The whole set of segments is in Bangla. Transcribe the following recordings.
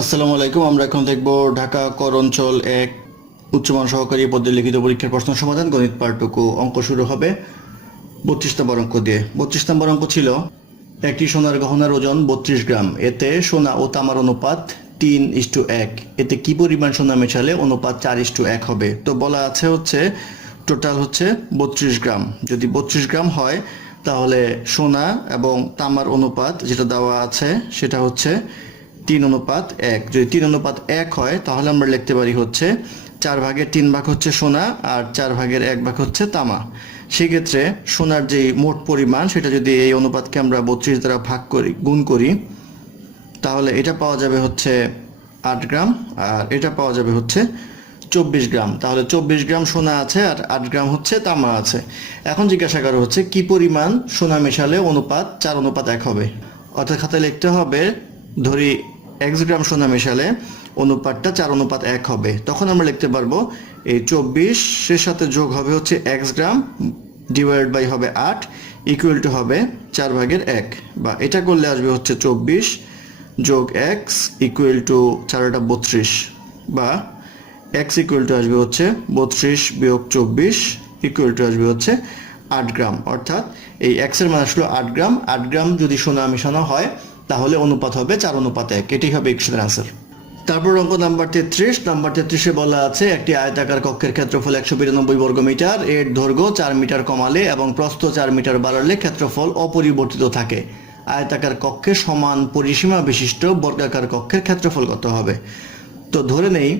আসসালামু আলাইকুম, আমরা এখন দেখব ঢাকা কর অঞ্চল এক উচ্চমান সহকারী পদে লিখিত পরীক্ষার প্রশ্ন সমাধান, গণিত পাঠটুকু অঙ্ক শুরু হবে বত্রিশ নম্বর অঙ্ক দিয়ে। বত্রিশ নম্বর অঙ্ক ছিল, একটি সোনার গহনার ওজন বত্রিশ গ্রাম, এতে সোনা ও তামার অনুপাত তিন ইস্টু এক, এতে কি পরিমাণ সোনা মেশালে অনুপাত চার ইস্টু এক হবে? তো বলা আছে হচ্ছে, টোটাল হচ্ছে বত্রিশ গ্রাম। যদি বত্রিশ গ্রাম হয়, তাহলে সোনা এবং তামার অনুপাত যেটা দেওয়া আছে, সেটা হচ্ছে তিন অনুপাত এক। যদি তিন অনুপাত এক হয়, তাহলে আমরা লিখতে পারি হচ্ছে চার ভাগের তিন ভাগ হচ্ছে সোনা আর চার ভাগের এক ভাগ হচ্ছে তামা। সেক্ষেত্রে সোনার যে মোট পরিমাণ, সেটা যদি এই অনুপাতকে আমরা বত্রিশ দ্বারা ভাগ করি, গুণ করি, তাহলে এটা পাওয়া যাবে হচ্ছে আট গ্রাম আর এটা পাওয়া যাবে হচ্ছে চব্বিশ গ্রাম। তাহলে চব্বিশ গ্রাম সোনা আছে আর আট গ্রাম হচ্ছে তামা আছে। এখন জিজ্ঞাসা করা হচ্ছে কি পরিমাণ সোনা মেশালে অনুপাত চার অনুপাত এক হবে? অর্থাৎ খাতায় লিখতে হবে, ধরি এক্স গ্রাম সোনা মেশালে অনুপাতটা চার অনুপাত এক হবে। তখন আমরা লিখতে পারব, এই চব্বিশের সাথে যোগ হবে হচ্ছে এক্স গ্রাম ডিভাইড বাই হবে আট ইকুয়াল টু হবে চার ভাগের এক। বা এটা করলে আসবে হচ্ছে চব্বিশ যোগ এক্স ইকুয়াল টু চারটা বত্রিশ। বা এক্স ইকুয়াল টু আসবে হচ্ছে বত্রিশ বিয়োগ চব্বিশ ইকুয়াল টু আসবে হচ্ছে আট গ্রাম। অর্থাৎ এই এক্সের মান আসলো আট গ্রাম। আট গ্রাম যদি সোনা মেশানো হয় তাহলে অনুপাত হবে চার, অনুপাত এক। এটি হবে ইকশনের আনসার তারপর অঙ্ক নাম্বার তেত্রিশ। নাম্বার তেত্রিশে বলা আছে, একটি আয়তাকার কক্ষের ক্ষেত্রফল একশো বিরানব্বই বর্গ মিটার এর দৈর্ঘ্য চার মিটার কমালে এবং প্রস্থ চার মিটার বাড়ালে ক্ষেত্রফল অপরিবর্তিত থাকে। আয়তাকার কক্ষে সমান পরিসীমা বিশিষ্ট বর্গাকার কক্ষের ক্ষেত্রফল কত হবে? তো ধরে নেই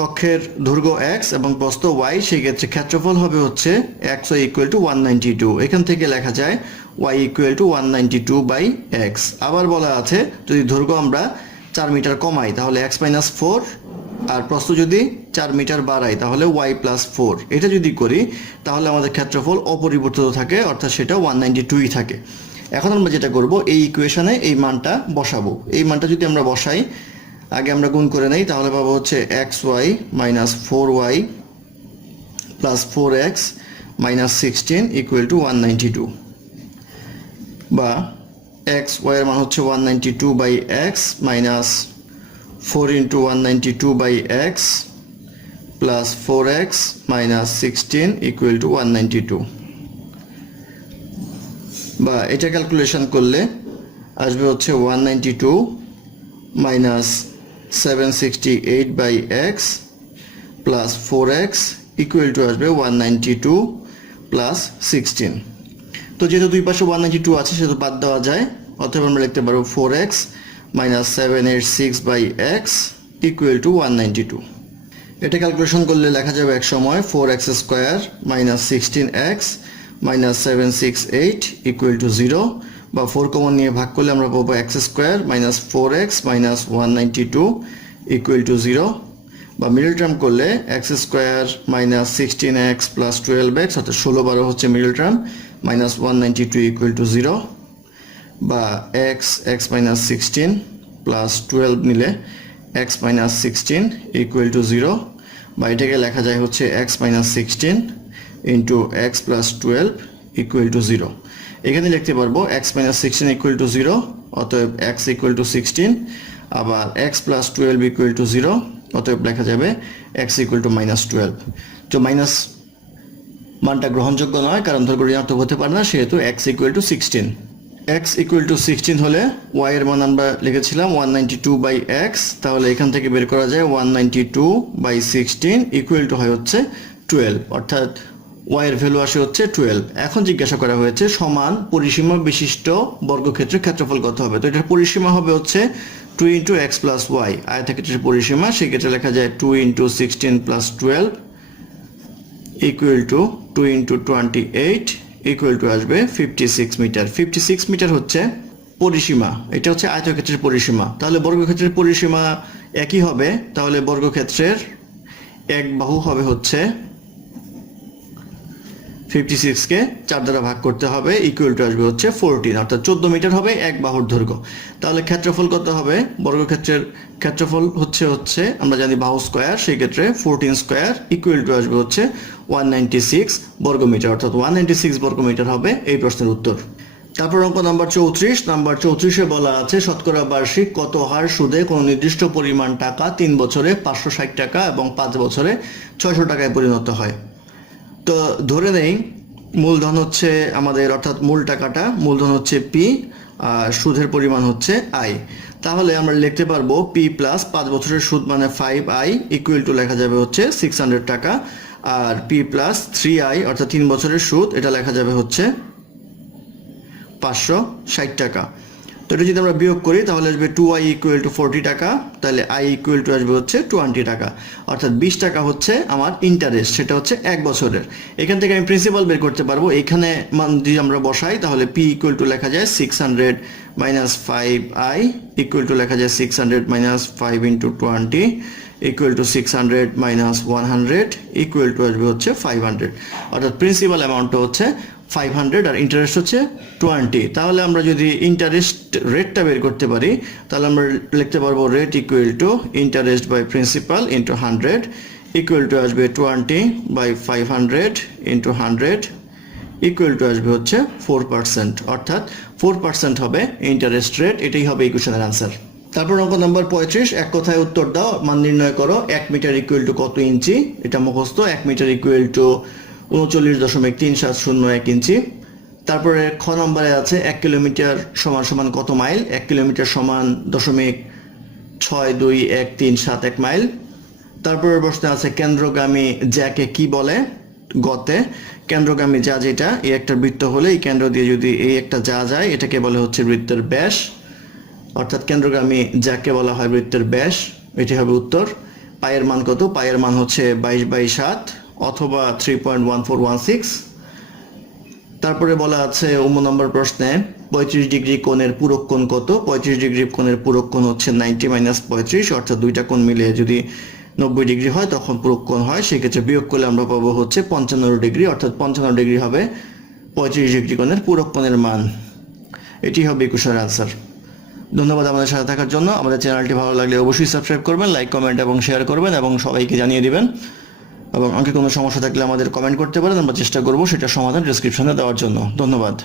কক্ষের দৈর্ঘ্য এক্স এবং প্রস্থ ওয়াই সেই ক্ষেত্রে ক্ষেত্রফল হবে হচ্ছে X Y equal to one ninety two এখান থেকে লেখা যায় Y equal to one ninety two by X আবার বলা আছে, যদি দৈর্ঘ্য আমরা চার মিটার কমাই, তাহলে এক্স মাইনাস ফোর আর প্রস্থ যদি চার মিটার বাড়াই, তাহলে ওয়াই প্লাস ফোর এটা যদি করি, তাহলে আমাদের ক্ষেত্রফল অপরিবর্তিত থাকে, অর্থাৎ সেটা ওয়ান নাইনটি টুই থাকে। এখন আমরা যেটা করব, এই ইকুয়েশনে এই মানটা বসাবো। এই মানটা যদি আমরা বসাই আগে আমরা গুণ করে নেই, তাহলে পাবো হচ্ছে X Y minus four Y plus four X minus sixteen equal to one ninety two বা এক্স ওয়াইয়ের মান হচ্ছে one ninety two by X minus four into one ninety two by X plus four X minus sixteen equal to one ninety two বা এটা ক্যালকুলেশন করলে আসবে হচ্ছে one ninety two minus seven sixty eight by X plus four X equal to আসবে one ninety two plus sixteen তো যেহেতু দুই পাশে ওয়ান নাইনটি টু আছে, সেহেতু বাদ দেওয়া যায়। অথবা আমরা লিখতে পারব four X minus seven eight six by X equal to one ninety two এটা ক্যালকুলেশন করলে লেখা যাবে এক সময় four X square minus sixteen X minus seven six eight equal to zero বা ফোর কমন নিয়ে ভাগ করলে আমরা পাবো X square minus four X minus one ninety two equal to zero বা মিডল টার্ম করলে X square minus sixteen X plus twelve X অর্থাৎ ষোলো বারো হচ্ছে middle term minus one ninety two equal to zero বা X X minus sixteen plus twelve নিলে X minus sixteen equal to zero বা এটাকে লেখা যায় হচ্ছে X minus sixteen into X plus twelve equal to zero এখানে লিখতে পারব X minus sixteen equal to zero অতএব এক্স ইকুয়াল টু সিক্সটিন আবার X plus twelve equal to zero অতএব লেখা যাবে X equal to minus twelve তো মাইনাস মানটা গ্রহণযোগ্য নয়, কারণ ধর ঋণাত্মক হতে পারে না, সেহেতু X equal to sixteen X equal to sixteen হলে ওয়াই এর মান আমরা লিখেছিলাম one ninety two by X তাহলে এখান থেকে বের করা যায় one ninety two by sixteen equal to হয় হচ্ছে টুয়েলভ অর্থাৎ ওয়াই এর ভ্যালু আসে হচ্ছে টুয়েলভ এখন জিজ্ঞাসা করা হয়েছে সমান পরিসীমা বিশিষ্ট বর্গক্ষেত্রের ক্ষেত্রফল কত হবে? তো এটার পরিসীমা হবে হচ্ছে two into X plus Y আয়তাক্ষেত্রের পরিসীমা, সেক্ষেত্রে লেখা যায় two into sixteen plus twelve equal to two into twenty eight equal to আসবে fifty six metre fifty six metre হচ্ছে পরিসীমা। এটা হচ্ছে আয়তক্ষেত্রের পরিসীমা। তাহলে বর্গক্ষেত্রের পরিসীমা একই হবে, তাহলে বর্গক্ষেত্রের এক বাহু হবে হচ্ছে ফিফটি সিক্সকে চার দ্বারা ভাগ করতে হবে ইকুয়াল টু আসবে হচ্ছে ফোরটিন অর্থাৎ চোদ্দ মিটার হবে এক বাহুর দৈর্ঘ্য। তাহলে ক্ষেত্রফল কত হবে? বর্গক্ষেত্রের ক্ষেত্রফল হচ্ছে হচ্ছে, আমরা জানি বাহু স্কোয়ার সেই ক্ষেত্রে ফোরটিন স্কোয়ার ইকুয়াল টু আসবে হচ্ছে ওয়ান নাইনটি সিক্স বর্গমিটার, অর্থাৎ ওয়ান নাইনটি সিক্স বর্গমিটার হবে এই প্রশ্নের উত্তর। তারপর অঙ্ক নাম্বার চৌত্রিশ, নাম্বার চৌত্রিশে বলা আছে, শতকরা বার্ষিক কত হার সুদে কোনো নির্দিষ্ট পরিমাণ টাকা তিন বছরে পাঁচশো ষাট টাকা এবং পাঁচ বছরে ছয়শো টাকায় পরিণত হয়। তো ধরে নেই, মূলধন হচ্ছে আমাদের অর্থাৎ মূল টাকাটা, মূলধন হচ্ছে পি আর সুদের পরিমাণ হচ্ছে আই তাহলে আমরা লিখতে পারব পি প্লাস পাঁচ বছরের সুদ মানে ফাইভ আই ইকুয়াল টু লেখা যাবে হচ্ছে সিক্স হান্ড্রেড টাকা, আর পি প্লাস থ্রি আই অর্থাৎ তিন বছরের সুদ, এটা লেখা যাবে হচ্ছে পাঁচশো ষাট টাকা। তো এটা যদি আমরা বিয়োগ করি, তাহলে আসবে two I equal to forty টাকা, তাহলে আই ইকুয়াল টু আসবে হচ্ছে টোয়েন্টি টাকা। অর্থাৎ বিশ টাকা হচ্ছে আমার ইন্টারেস্ট সেটা হচ্ছে এক বছরের। এখান থেকে আমি প্রিন্সিপাল বের করতে পারব। এখানে যদি আমরা বসাই, তাহলে পি ইকুয়াল টু লেখা যায় six hundred minus five I equal to লেখা যায় six hundred minus five into twenty equal to six hundred minus one hundred equal to আসবে হচ্ছে ফাইভ হান্ড্রেড অর্থাৎ প্রিন্সিপাল অ্যামাউন্টটা হচ্ছে ফাইভ হান্ড্রেড আর ইন্টারেস্ট হচ্ছে টোয়েন্টি তাহলে আমরা যদি ইন্টারেস্ট রেটটা বের করতে পারি, তাহলে আমরা লিখতে পারব rate equal to interest by principal into hundred equal to আসবে twenty by five hundred into hundred equal to আসবে হচ্ছে ফোর পার্সেন্ট অর্থাৎ ফোর পার্সেন্ট হবে ইন্টারেস্ট রেট এটাই হবে এই কোশ্চেনের আনসার তারপর অঙ্ক নম্বর পঁয়ত্রিশ, এক কথায় উত্তর দাও, মান নির্ণয় করো, এক মিটার ইকুয়াল টু কত ইঞ্চি? এটা মুখস্থ, এক মিটার ইকুয়াল টু উনচল্লিশ দশমিক তিন সাত শূন্য এক ইঞ্চি। তারপরে খ নম্বরে আছে এক কিলোমিটার সমান সমান কত মাইল? এক কিলোমিটার সমান দশমিক ছয় দুই এক তিন সাত এক মাইল। তারপরে প্রশ্নে আছে কেন্দ্রগামী জ্যাকে কি বলে? গতে। কেন্দ্রগামী যা যেটা, এই একটা বৃত্ত হলে এই কেন্দ্র দিয়ে যদি এই একটা যা যায়, এটাকে বলে হচ্ছে বৃত্তের ব্যাস। অর্থাৎ কেন্দ্রগামী যাকে বলা হয় বৃত্তের ব্যাস, এটি হবে উত্তর। পায়ের মান কত? পায়ের মান হচ্ছে বাইশ বাই সাত। অথবা three point one four one six তারপরে বলা আছে উম নম্বর প্রশ্নে, পঁয়ত্রিশ ডিগ্রি কোণের পূরক কোণ কত? পঁয়ত্রিশ ডিগ্রি কোণের পূরক কোণ হচ্ছে নাইনটি মাইনাস পঁয়ত্রিশ, অর্থাৎ দুইটা কোণ মিলিয়ে যদি নব্বই ডিগ্রি হয়, তখন পূরক কোণ হয়। সেক্ষেত্রে বিয়োগ করলে আমরা পাবো হচ্ছে পঞ্চান্ন ডিগ্রি, অর্থাৎ পঞ্চান্ন ডিগ্রি হবে পঁয়ত্রিশ ডিগ্রি কোণের পূরক কোণের মান। এটি হবে একুশের আনসার ধন্যবাদ আমাদের সাথে থাকার জন্য। আমাদের চ্যানেলটি ভালো লাগলে অবশ্যই সাবস্ক্রাইব করবেন লাইক কমেন্ট এবং শেয়ার করবেন এবং সবাইকে জানিয়ে দিবেন। এবং অঙ্কে কোনো সমস্যা থাকলে আমাদের কমেন্ট করতে পারেন, আমরা চেষ্টা করব সেটা সমাধান ডিসক্রিপশনে দেওয়ার জন্য। ধন্যবাদ।